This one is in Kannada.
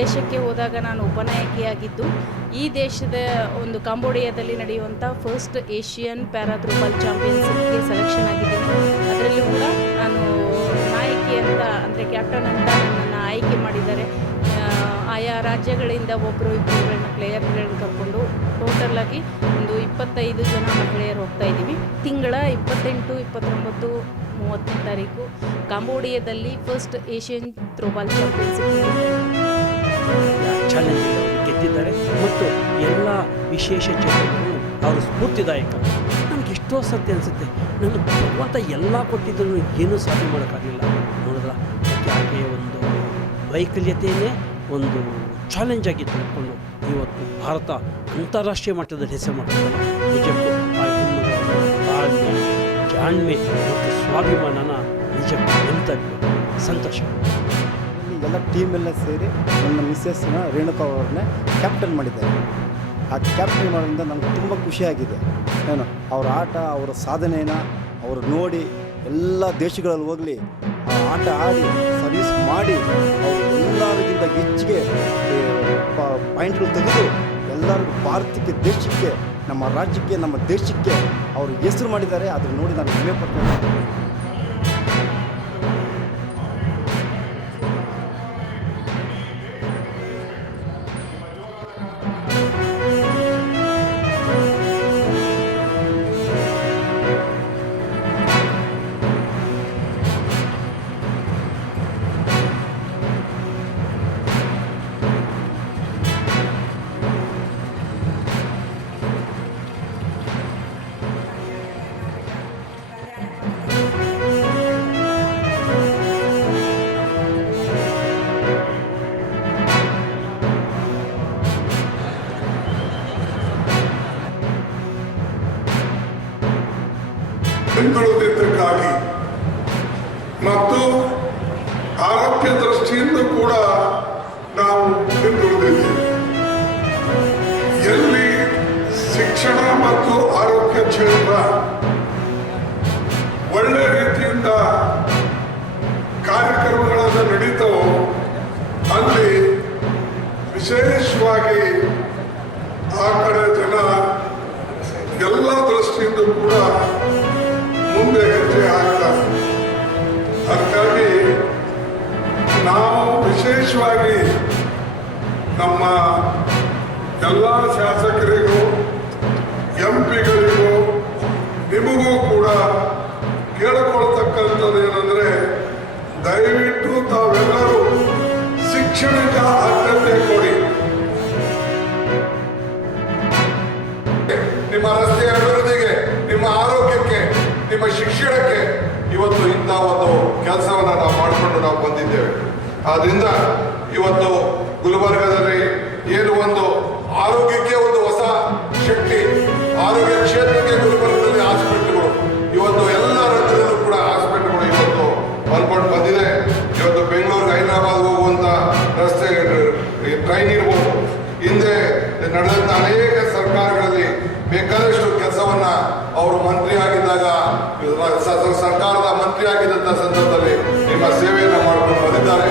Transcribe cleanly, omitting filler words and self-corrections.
ದೇಶಕ್ಕೆ ಹೋದಾಗ ನಾನು ಉಪನಾಯಕಿಯಾಗಿದ್ದು, ಈ ದೇಶದ ಒಂದು ಕಾಂಬೋಡಿಯಾದಲ್ಲಿ ನಡೆಯುವಂಥ ಫಸ್ಟ್ ಏಷ್ಯನ್ ಪ್ಯಾರಾ ಥ್ರೋಬಾಲ್ ಚಾಂಪಿಯನ್ಶಿಪ್ಗೆ ಸೆಲೆಕ್ಷನ್ ಆಗಿದ್ದೀನಿ. ಅದರಲ್ಲಿ ಕೂಡ ನಾನು ನಾಯಕಿ ಅಂತ ಅಂದರೆ ಕ್ಯಾಪ್ಟನ್ ಅಂತ ನನ್ನನ್ನು ಆಯ್ಕೆ ಮಾಡಿದ್ದಾರೆ. ಆಯಾ ರಾಜ್ಯಗಳಿಂದ ಒಬ್ಬರು ಇಬ್ಬರುಗಳನ್ನ ಪ್ಲೇಯರ್ಗಳನ್ನ ಕರ್ಕೊಂಡು ಟೋಟಲಾಗಿ ಒಂದು 25 ಜನ ಮಹಿಳೆಯರು ಹೋಗ್ತಾ ಇದ್ದೀವಿ. ತಿಂಗಳ 28, 29, 30ನೇ ತಾರೀಕು ಕಾಂಬೋಡಿಯಾದಲ್ಲಿ first Asian throwball championship challenge ಗೆದ್ದಿದ್ದಾರೆ ಮತ್ತು ಎಲ್ಲ ವಿಶೇಷ ಚೇತನಗಳು ಅವರು ಸ್ಫೂರ್ತಿದಾಯಕ. ನನಗೆ ಎಷ್ಟೋ ಸತ್ಯ ಅನಿಸುತ್ತೆ, ನನಗೆ ಭಗವಂತ ಎಲ್ಲ ಕೊಟ್ಟಿದ್ದರೂ ಏನೂ ಸಾಧನೆ ಮಾಡೋಕ್ಕಾಗಲಿಲ್ಲ. ನೋಡಿದ್ರ ಆಕೆಯ ಒಂದು ವೈಕಲ್ಯತೆಯೇ ಒಂದು ಚಾಲೆಂಜ್ ಆಗಿ ತೆಗೆದುಕೊಂಡು ಇವತ್ತು ಭಾರತ ಅಂತಾರಾಷ್ಟ್ರೀಯ ಮಟ್ಟದಲ್ಲಿ ಹೆಸರು ಮಾಡ್ತಾರೆ. ನಿಜಕ್ಕೂ ಆ ತಾಳ್ಮೆ, ಜಾಣ್ಮೆ ಮತ್ತು ಸ್ವಾಭಿಮಾನನ ನಿಜಕ್ಕೂ ನೆನಪಬೇಕು. ಸಂತೋಷ. ಎಲ್ಲ ಟೀಮೆಲ್ಲ ಸೇರಿ ನನ್ನ ಮಿಸ್ಸಸ್ನ ರೇಣುಕಾ ಅವ್ರನ್ನೇ ಕ್ಯಾಪ್ಟನ್ ಮಾಡಿದ್ದಾರೆ. ಆ ಕ್ಯಾಪ್ಟನ್ ಮಾಡೋದ್ರಿಂದ ನನಗೆ ತುಂಬ ಖುಷಿಯಾಗಿದೆ. ಏನು ಅವ್ರ ಆಟ, ಅವರ ಸಾಧನೆಯನ್ನು ಅವರು ನೋಡಿ ಎಲ್ಲ ದೇಶಗಳಲ್ಲಿ ಹೋಗಲಿ ಆ ಆಟ ಆಡಿ ಸರ್ವಿಸ್ ಮಾಡಿ ಅವರು ಎಲ್ಲರಿಗಿಂತ ಹೆಚ್ಚಿಗೆ ಪಾಯಿಂಟ್ಗಳು ತೆಗೆದು ಎಲ್ಲರಿಗೂ ಭಾರತಕ್ಕೆ, ದೇಶಕ್ಕೆ, ನಮ್ಮ ರಾಜ್ಯಕ್ಕೆ, ನಮ್ಮ ದೇಶಕ್ಕೆ ಅವರು ಹೆಸರು ಮಾಡಿದ್ದಾರೆ. ಅದನ್ನು ನೋಡಿ ನಾನು ಹೆಮ್ಮೆ ಪಡ್ತೀನಿ. ಹಿಂದುಳಿದಿದ್ದಕ್ಕಾಗಿ ಮತ್ತು ಆರೋಗ್ಯ ದೃಷ್ಟಿಯಿಂದ ಕೂಡ ನಾವು ಹಿಂದುಳಿದಿದ್ದೇವೆ. ಎಲ್ಲಿ ಶಿಕ್ಷಣ ಮತ್ತು ಆರೋಗ್ಯ ಕ್ಷೇತ್ರ ಒಳ್ಳೆ ರೀತಿಯಿಂದ ಕಾರ್ಯಕ್ರಮಗಳನ್ನು ನಡೀತವೋ ಅಲ್ಲಿ ವಿಶೇಷವಾಗಿ ಆ ಕಡೆ ಜನ ಎಲ್ಲ ದೃಷ್ಟಿಯಿಂದ ಕೂಡ ಮುಂದೆ ಹೆಜ್ಜೆ ಹಾಕ್ತಾರೆ. ಅದಕ್ಕಾಗಿ ನಾವು ವಿಶೇಷವಾಗಿ ನಮ್ಮ ಎಲ್ಲ ಶಾಸಕರಿಗೂ, ಎಂಪಿಗಳಿಗೂ, ನಿಮಗೂ ಕೂಡ ಕೇಳಿಕೊಳ್ತಕ್ಕಂಥದ್ದು ಏನಂದ್ರೆ, ದಯವಿಟ್ಟು ತಾವೆಲ್ಲರೂ ಶಿಕ್ಷಣಕ್ಕೆ ಆದ್ಯತೆ ಕೊಡಿ. ನಿಮ್ಮ ರಸ್ತೆ ಅಭಿವೃದ್ಧಿಗೆ, ನಿಮ್ಮ ಆರೋಗ್ಯಕ್ಕೆ, ನಿಮ್ಮ ಶಿಕ್ಷಣಕ್ಕೆ ಇವತ್ತು ಇಂಥ ಒಂದು ಕೆಲಸವನ್ನು ನಾವು ಮಾಡಿಕೊಂಡು ನಾವು ಬಂದಿದ್ದೇವೆ. ಆದ್ರಿಂದ ಇವತ್ತು ಗುಲ್ಬರ್ಗದಲ್ಲಿ ಏನು ಒಂದು ಆರೋಗ್ಯಕ್ಕೆ ಒಂದು ಹೊಸ ಶಕ್ತಿ, ಆರೋಗ್ಯ ಕ್ಷೇತ್ರಕ್ಕೆ ಗುಲ್ಬರ್ಗದಲ್ಲಿ ಹಾಸ್ಪಿಟ್ಲ್ಗಳು ಇವತ್ತು ಎಲ್ಲ ರಾಜ್ಯದಲ್ಲೂ ಕೂಡ ಹಾಸ್ಪಿಟ್ಲ್ಗಳು ಇವತ್ತು ಬಂದ್ಕೊಂಡು ಬಂದಿದೆ. ಇವತ್ತು ಬೆಂಗಳೂರಿಗೆ, ಹೈದರಾಬಾದ್ ಹೋಗುವಂತ ರಸ್ತೆ ಟ್ರೈನ್ ಇರ್ಬೋದು, ಹಿಂದೆ ನಡೆದಂತ ಅನೇಕ ಸರ್ಕಾರಗಳಲ್ಲಿ ಬೇಕಾದಷ್ಟು ಕೆಲಸವನ್ನ ಅವರು ಮಂತ್ರಿ ಆಗಿದ್ದಾಗ, ಸರ್ಕಾರದ ಮಂತ್ರಿ ಆಗಿದ್ದಂಥ ಸಂದರ್ಭದಲ್ಲಿ ನಿಮ್ಮ ಸೇವೆಯನ್ನು ಮಾಡ್ಕೊಂಡು ಬಂದಿದ್ದಾರೆ.